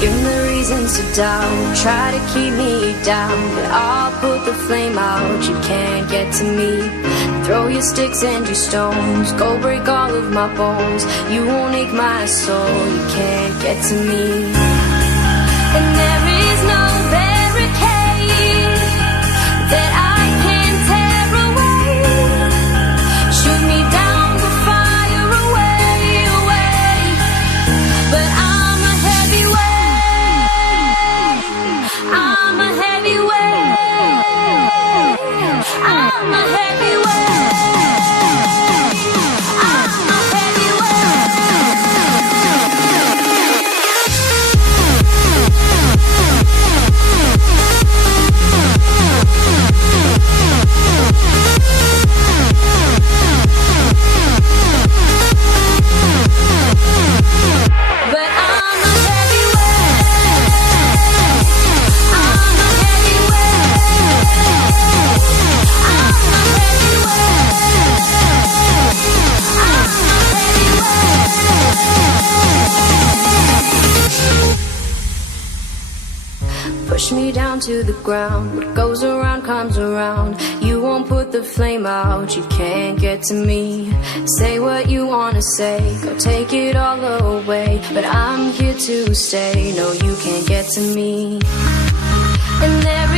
Give me the reasons to doubt, try to keep me down, but I'll put the flame out, you can't get to me. Throw your sticks and your stones, go break all of my bones. You won't ache my soul, you can't get to me. And there is no barricade that I can tear away. Shoot me down to fire away, away. But I'm a heavyweight, I'm a heavyweight, I'm a heavyweight. Push me down to the ground, what goes around comes around. You won't put the flame out, you can't get to me. Say what you wanna say, go take it all away, but I'm here to stay, no you can't get to me. And there